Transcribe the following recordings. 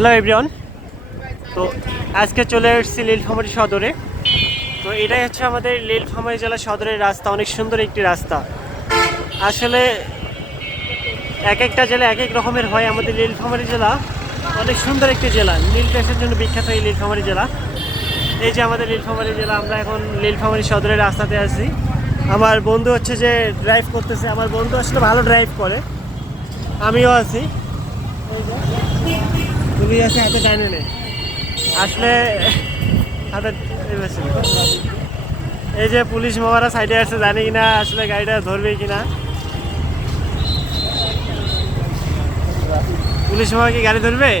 Hello everyone. তো আজকে চলে এসেছি নীলফামারী সদরে। তো এটাই হচ্ছে আমাদের নীলফামারী জেলা সদরের রাস্তা, অনেক সুন্দর একটি রাস্তা। আসলে এক একটা জেলা এক এক রকমের হয়। আমাদের নীলফামারী জেলা অনেক সুন্দর একটি জেলা, নীল চাষের জন্য বিখ্যাত এই নীলফামারী জেলা। এই যে আমাদের নীলফামারী জেলা, আমরা এখন নীলফামারী সদরের রাস্তাতে আছি। আমার বন্ধু হচ্ছে যে ড্রাইভ করতেছে। আমার বন্ধু আসলে ভালো ড্রাইভ করে, আমিও আছি। পুলিশ আছে হাতে টাইনে নেই আসলে হাতে। এই যে পুলিশ মামারা সাইডে আসছে, জানি কিনা আসলে গাড়িটা ধরবে কিনা। পুলিশ মামা কি গাড়ি ধরবে?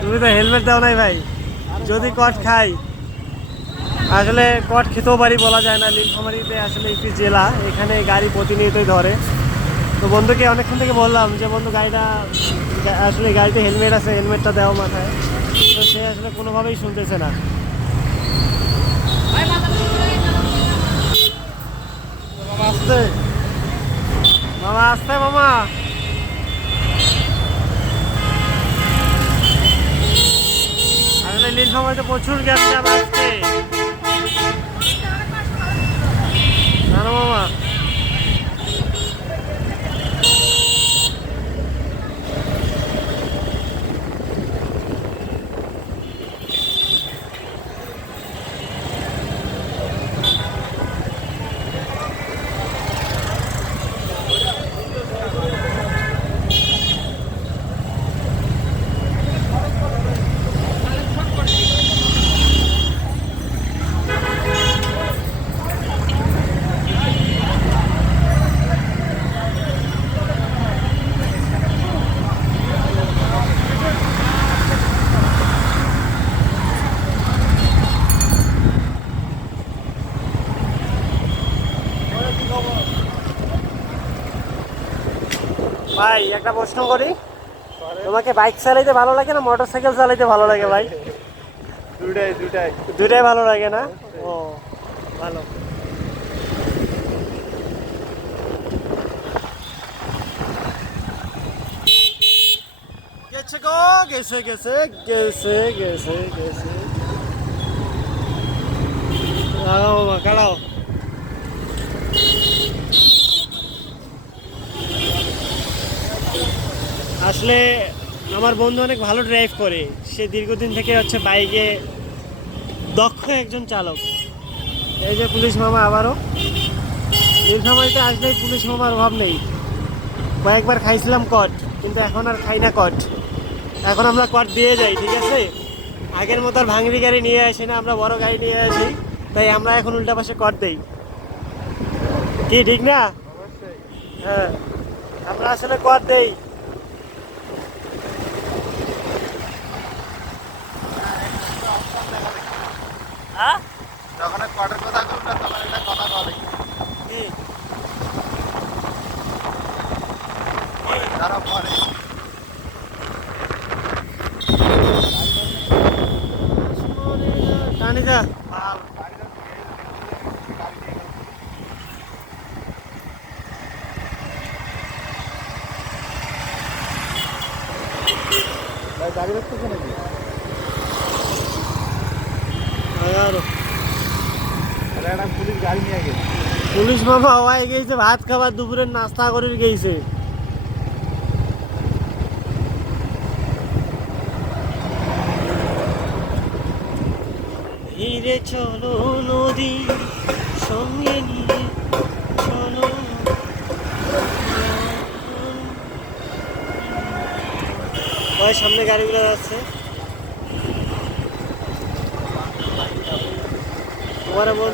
তুমি তো হেলমেট দাও নাই ভাই। যদি কট খাই, আসলে কট খেতেও পারি বলা যায় না। নীলফামারীতে আসলে একটি জেলা, এখানে গাড়ি প্রতিনিয়তই ধরে। তো বন্ধুকে অনেকক্ষণ থেকে বললাম যে বন্ধু গাড়িটা আসলে গাড়িতে হেলমেট আছে, হেলমেটটা দেওয়া মাথায়। তো সে আসলে কোনোভাবেই শুনতেছে না। আসতে মামা, আসতে মামা। আসলে নীলফামারীতে প্রচুর গ্যাস জ্যাম আসছে। জানো মামা, ভাই একটা প্রশ্ন করি, তোমাকে বাইক চালাইতে ভালো লাগে না মোটর সাইকেল চালাইতে ভালো লাগে ভাই? দুটাই দুটাই দুইটাই ভালো লাগে না? ও ভালো। গেছে গো, গেছে গেছে গেছে গেছে গেছে। লাগাও বাবা, কাড়াও। আসলে আমার বন্ধু অনেক ভালো ড্রাইভ করে, সে দীর্ঘদিন থেকে হচ্ছে বাইকে দক্ষ একজন চালক। এই যে পুলিশ মামা আবারও। নীলফামারীতে আসলে পুলিশ মামার অভাব নেই। কয়েকবার খাইছিলাম কট, কিন্তু এখন আর খাই না কট। এখন আমরা কট দিয়ে যাই, ঠিক আছে? আগের মতো আর ভাঙড়ি গাড়ি নিয়ে আসি না, আমরা বড় গাড়ি নিয়ে আসি। তাই আমরা এখন উল্টা পাশে কট দেই, কি ঠিক না? হ্যাঁ, আমরা আসলে কট দেই। হ্যাঁ, যখন কটের কথা বলবে তখন একটা কথা বলে কি যারা পরে টানি যা। গাড়ি রাখতেছে নাকি? একটা পুলিশ গাড়ি নিয়ে গেছে। পুলিশ মামা হওয়াই গেছে, ভাত খাবার দুপুরের নাস্তা করে গেছে। ধীরে চলো নদী সঙ্গে নিয়ে চলো। ভাই সামনে গাড়িগুলো যাচ্ছে, তোমার বল।